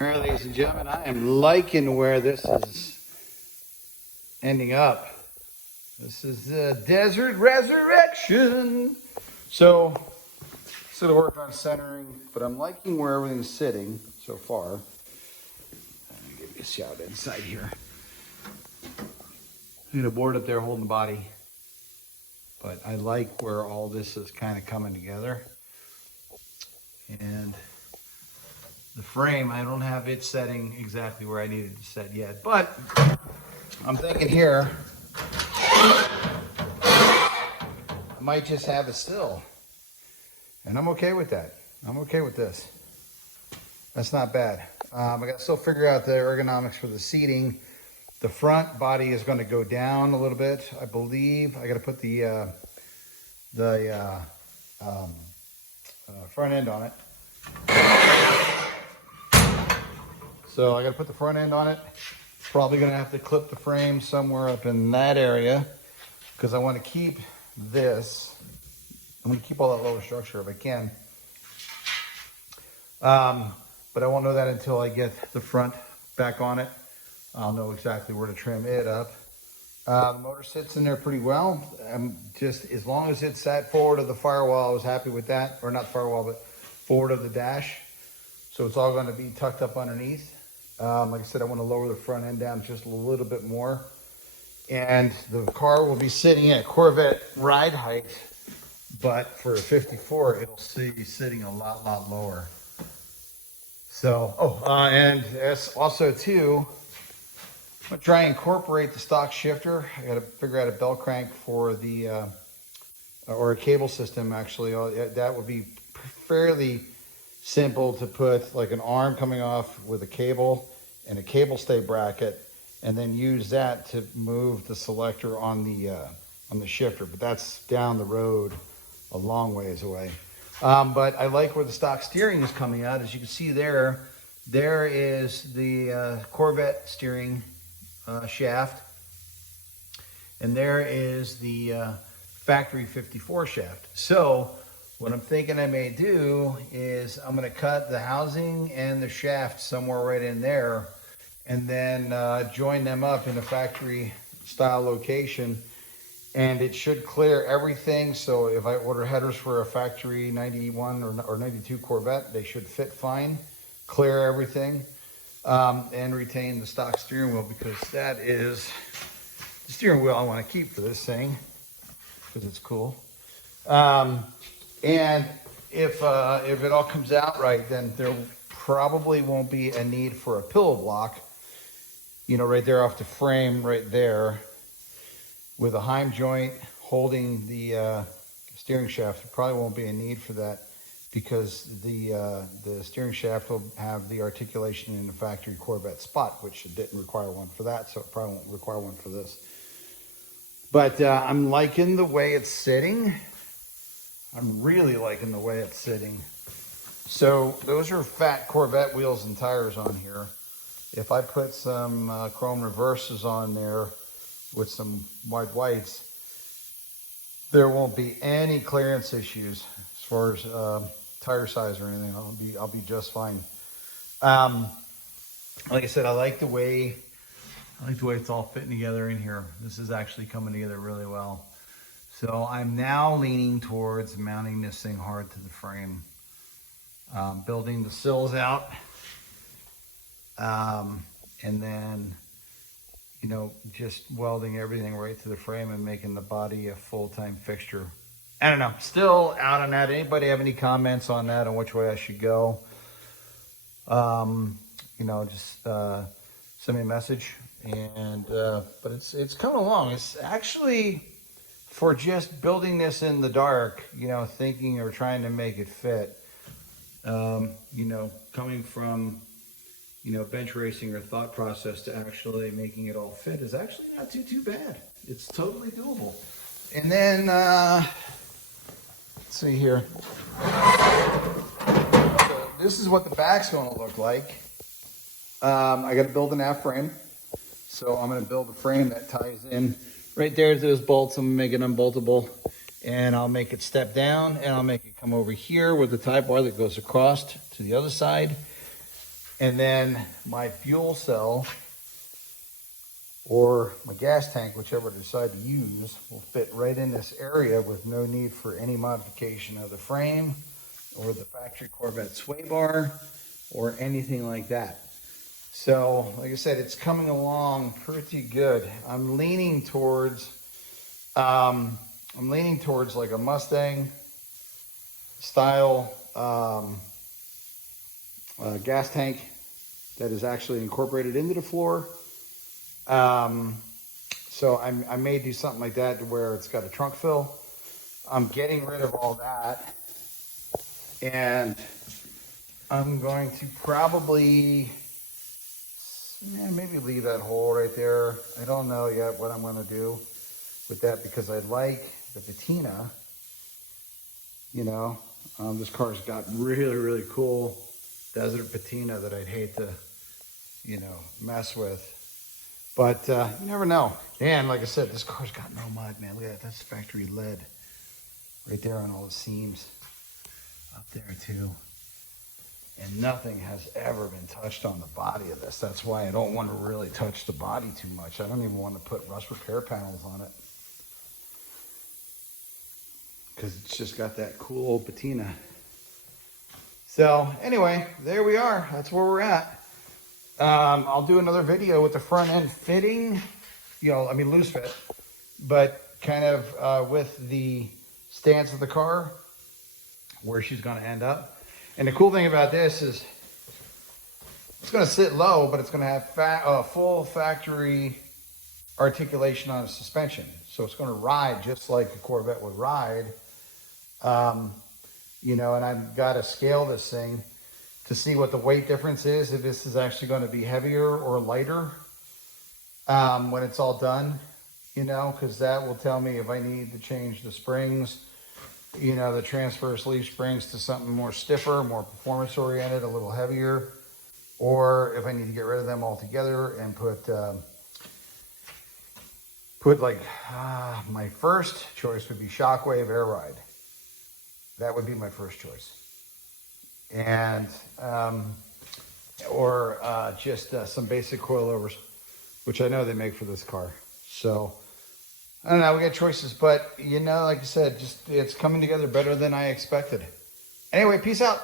All right, ladies and gentlemen, I am liking where this is ending up. This is the desert resurrection. So, still to work on centering, but I'm liking where everything's sitting so far. Let me give you a shot inside here. I need a board up there holding the body, but I like where all this is kind of coming together. And the frame, I don't have it setting exactly where I needed to set yet, but I'm thinking here, I might just have it still. And I'm okay with that. I'm okay with this. That's not bad. I got to still figure out the ergonomics for the seating. The front body is going to go down a little bit, I believe. I got to put the front end on it. So I got to put the front end on it. Probably going to have to clip the frame somewhere up in that area because I want to keep this. I'm going to keep all that lower structure if I can. But I won't know that until I get the front back on it. I'll know exactly where to trim it up. The motor sits in there pretty well. Just as long as it sat forward of the firewall, I was happy with that. Or not the firewall, but forward of the dash. So it's all going to be tucked up underneath. Like I said, I want to lower the front end down just a little bit more. And the car will be sitting at Corvette ride height, but for a 54, it'll be sitting a lot lower. So, and that's also too, I'm gonna try and incorporate the stock shifter. I got to figure out a bell crank for the, or a cable system actually. That would be fairly simple to put like an arm coming off with a cable and a cable stay bracket, and then use that to move the selector on the shifter. But that's down the road a long ways away. But I like where the stock steering is coming out. As you can see there is the Corvette steering shaft, and there is the factory 54 shaft. So what I'm thinking I may do is I'm going to cut the housing and the shaft somewhere right in there, and then join them up in a factory style location, and it should clear everything. So if I order headers for a factory 91 or 92 Corvette, they should fit fine, clear everything, and retain the stock steering wheel, because that is the steering wheel I want to keep for this thing because it's cool. And if it all comes out right, then there probably won't be a need for a pillow block, you know, right there off the frame right there with a heim joint holding the steering shaft. There probably won't be a need for that because the steering shaft will have the articulation in the factory Corvette spot, which it didn't require one for that, so it probably won't require one for this. But I'm liking the way it's sitting. I'm really liking the way it's sitting. So those are fat Corvette wheels and tires on here. If I put some chrome reverses on there with some wide whites, there won't be any clearance issues as far as tire size or anything. I'll be just fine. Like I said, I like the way it's all fitting together in here. This is actually coming together really well. So I'm now leaning towards mounting this thing hard to the frame, building the sills out, and then, you know, just welding everything right to the frame and making the body a full-time fixture. I don't know, still out on that. Anybody have any comments on that, on which way I should go? You know, just send me a message. And but it's coming along. It's actually, for just building this in the dark, you know, thinking or trying to make it fit, you know, coming from, you know, bench racing or thought process to actually making it all fit is actually not too bad. It's totally doable. And then, let's see here. So this is what the back's going to look like. I got to build an aft frame. So I'm going to build a frame that ties in right there to those bolts. I'm going to make it unboltable, and I'll make it step down, and I'll make it come over here with the tie bar that goes across to the other side. And then my fuel cell or my gas tank, whichever I decide to use, will fit right in this area with no need for any modification of the frame or the factory Corvette sway bar or anything like that. So, like I said, it's coming along pretty good. I'm leaning towards like a Mustang style gas tank that is actually incorporated into the floor. So I may do something like that to where it's got a trunk fill. I'm getting rid of all that, and I'm going to probably maybe leave that hole right there. I don't know yet what I'm going to do with that because I like the patina. You know, this car's got really, really cool desert patina that I'd hate to, you know, mess with. But you never know. And like I said, this car's got no mud, man. Look at that. That's factory lead right there on all the seams up there too. And nothing has ever been touched on the body of this. That's why I don't want to really touch the body too much. I don't even want to put rust repair panels on it, because it's just got that cool patina. So anyway, there we are. That's where we're at. I'll do another video with the front end fitting, you know, I mean loose fit, but kind of with the stance of the car, where she's going to end up. And the cool thing about this is it's going to sit low, but it's going to have full factory articulation on its suspension. So it's going to ride just like a Corvette would ride. You know, and I've got to scale this thing to see what the weight difference is, if this is actually going to be heavier or lighter when it's all done, you know, because that will tell me if I need to change the springs, you know, the transverse leaf springs to something more stiffer, more performance oriented, a little heavier, or if I need to get rid of them altogether and put like, my first choice would be Shockwave Air Ride. That would be my first choice. And, or just some basic coilovers, which I know they make for this car. So, I don't know, we got choices, but you know, like I said, just it's coming together better than I expected. Anyway, peace out.